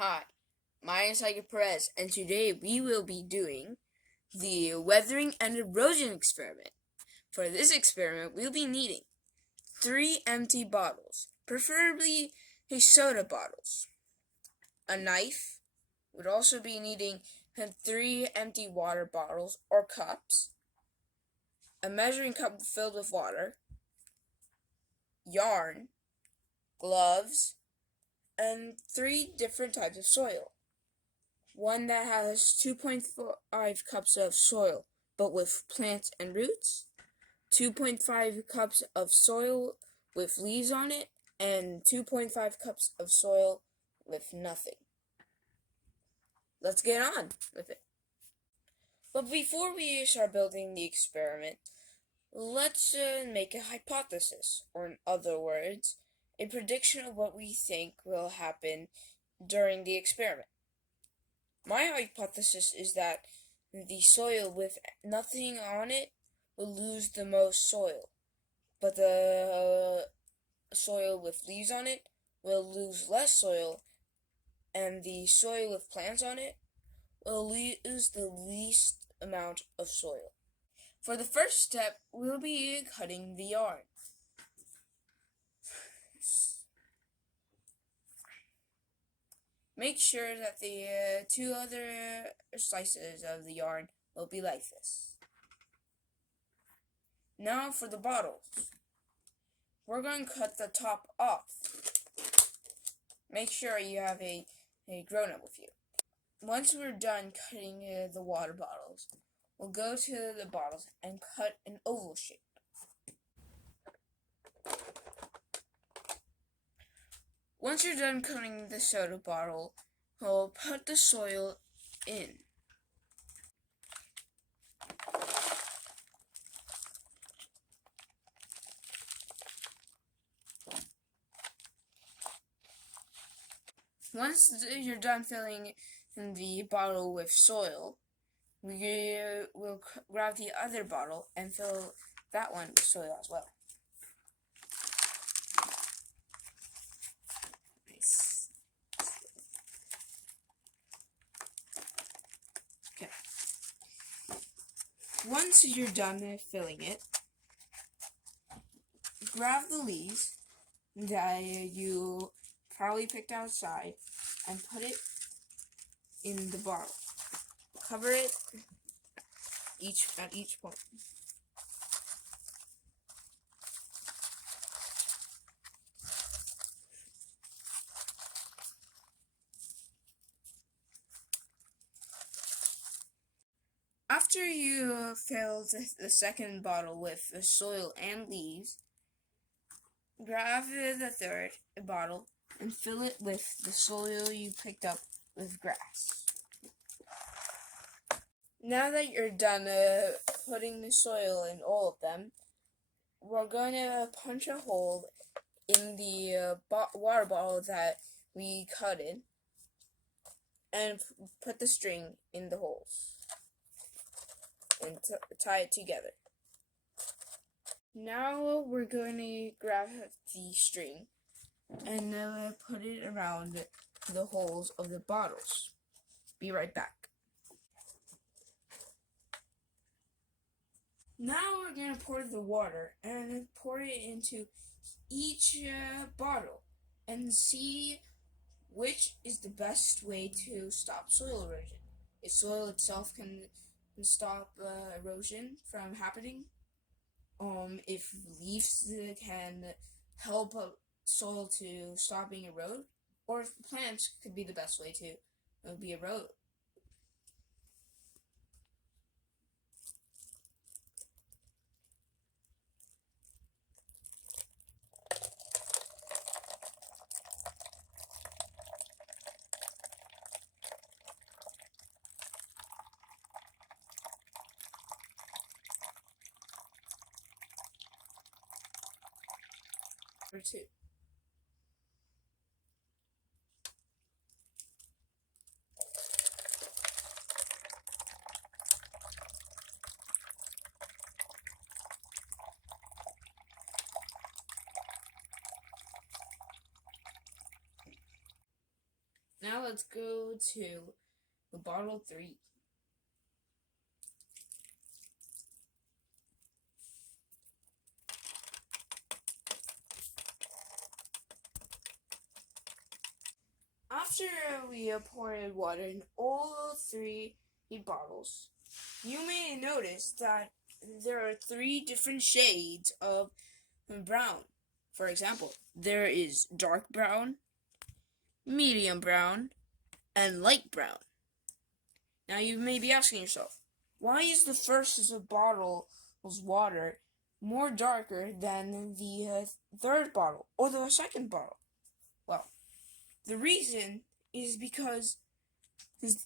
Hi, my name is Tiger Perez, and today we will be doing the weathering and erosion experiment. For this experiment, we'll be needing 3 empty bottles, preferably soda bottles, a knife. We'd also be needing 3 empty water bottles or cups, a measuring cup filled with water, yarn, gloves, and 3 different types of soil. One that has 2.5 cups of soil, but with plants and roots, 2.5 cups of soil with leaves on it, and 2.5 cups of soil with nothing. Let's get on with it. But before we start building the experiment, let's make a hypothesis, or in other words, a prediction of what we think will happen during the experiment. My hypothesis is that the soil with nothing on it will lose the most soil, but the soil with leaves on it will lose less soil, and the soil with plants on it will lose the least amount of soil. For the first step, we'll be cutting the yarn. Make sure that the 2 other slices of the yarn will be like this. Now for the bottles. We're going to cut the top off. Make sure you have a grown-up with you. Once we're done cutting the water bottles, we'll go to the bottles and cut an oval shape. Once you're done cutting the soda bottle, we'll put the soil in. Once you're done filling the bottle with soil, we will grab the other bottle and fill that one with soil as well. Nice. Okay. Once you're done filling it, grab the leaves that you probably picked outside and put it in the bottle. Cover it at each point. After you fill the second bottle with the soil and leaves, grab the third bottle and fill it with the soil you picked up with grass. Now that you're done putting the soil in all of them, we're going to punch a hole in the water bottle that we cut in and put the string in the holes and tie it together. Now we're going to grab the string and put it around the holes of the bottles. Be right back. Now we're going to pour the water and pour it into each bottle and see which is the best way to stop soil erosion. If soil itself can stop erosion from happening, if leaves can help soil to stop being eroded, or if plants could be the best way to be eroded. Number 2. Now let's go to the bottle 3. After we poured water in all 3 bottles, you may notice that there are 3 different shades of brown. For example, there is dark brown, medium brown, and light brown. Now you may be asking yourself, why is the first bottle's water more darker than the third bottle or the second bottle? Well, the reason is because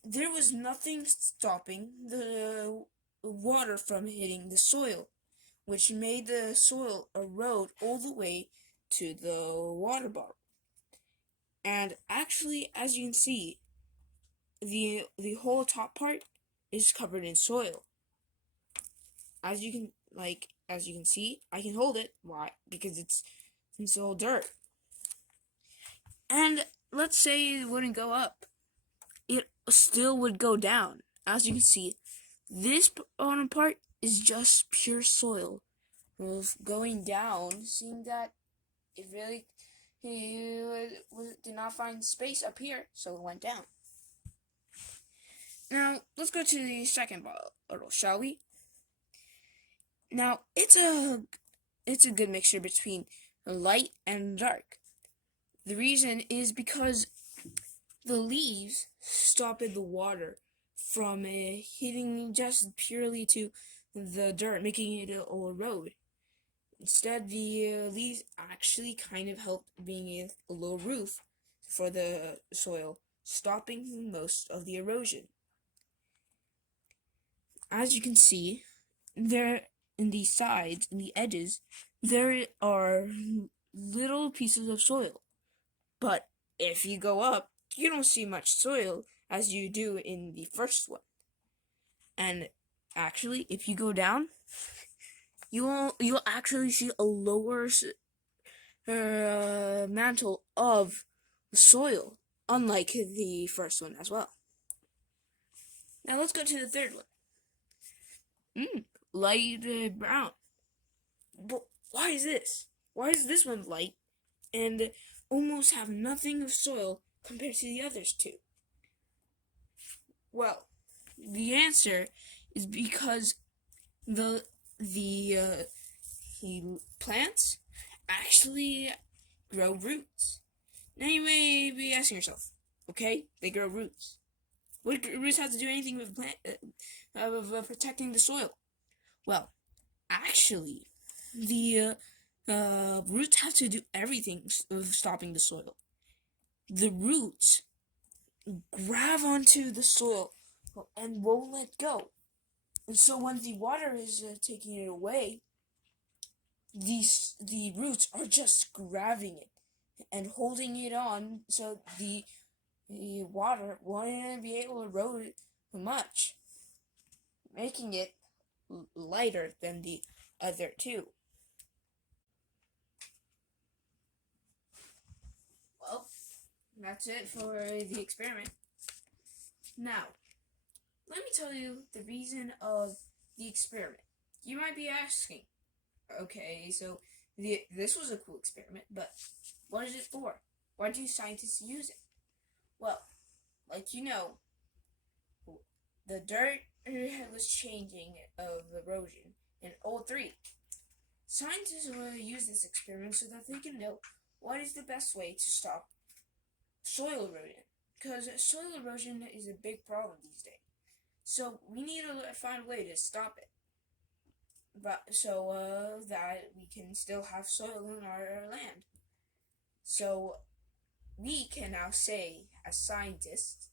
there was nothing stopping the water from hitting the soil, which made the soil erode all the way to the water bottle. And actually, as you can see, the whole top part is covered in soil. As you can see, I can hold it. Why? Because it's all dirt. And let's say it wouldn't go up, it still would go down. As you can see, this bottom part is just pure soil. Going down, seeing that it really did not find space up here, so it went down. Now let's go to the second bottle, shall we? Now it's a good mixture between light and dark. The reason is because the leaves stopped the water from hitting just purely to the dirt, making it all erode. Instead, the leaves actually kind of helped being a low roof for the soil, stopping most of the erosion. As you can see, there in the sides and the edges, there are little pieces of soil. But if you go up, you don't see much soil as you do in the first one. And actually, if you go down, you'll actually see a lower mantle of soil, unlike the first one as well. Now let's go to the third one. Light brown. But why is this? Why is this one light and almost have nothing of soil compared to the others 2? Well, the answer is because the plants actually grow roots. Now you may be asking yourself, okay, they grow roots. What do roots have to do anything with protecting the soil? Well, actually, the roots have to do everything of stopping the soil. The roots grab onto the soil and won't let go. And so when the water is taking it away, the roots are just grabbing it and holding it on, so the water won't be able to erode it much, making it lighter than the other 2. Well, that's it for the experiment. Now, let me tell you the reason of the experiment. You might be asking, okay, so this was a cool experiment, but what is it for? Why do scientists use it? Well, like you know, the dirt was changing of erosion in all 3. Scientists will use this experiment so that they can know what is the best way to stop soil erosion. Because soil erosion is a big problem these days. So we need to find a way to stop it. But so that we can still have soil in our land. So we can now say, as scientists,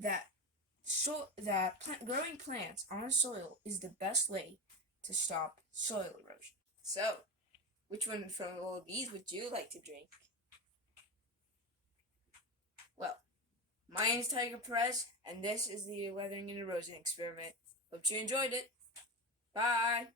that growing plants on soil is the best way to stop soil erosion. So, which one from all of these would you like to drink? Well, my name is Tiger Perez, and this is the Weathering and Erosion experiment. Hope you enjoyed it. Bye!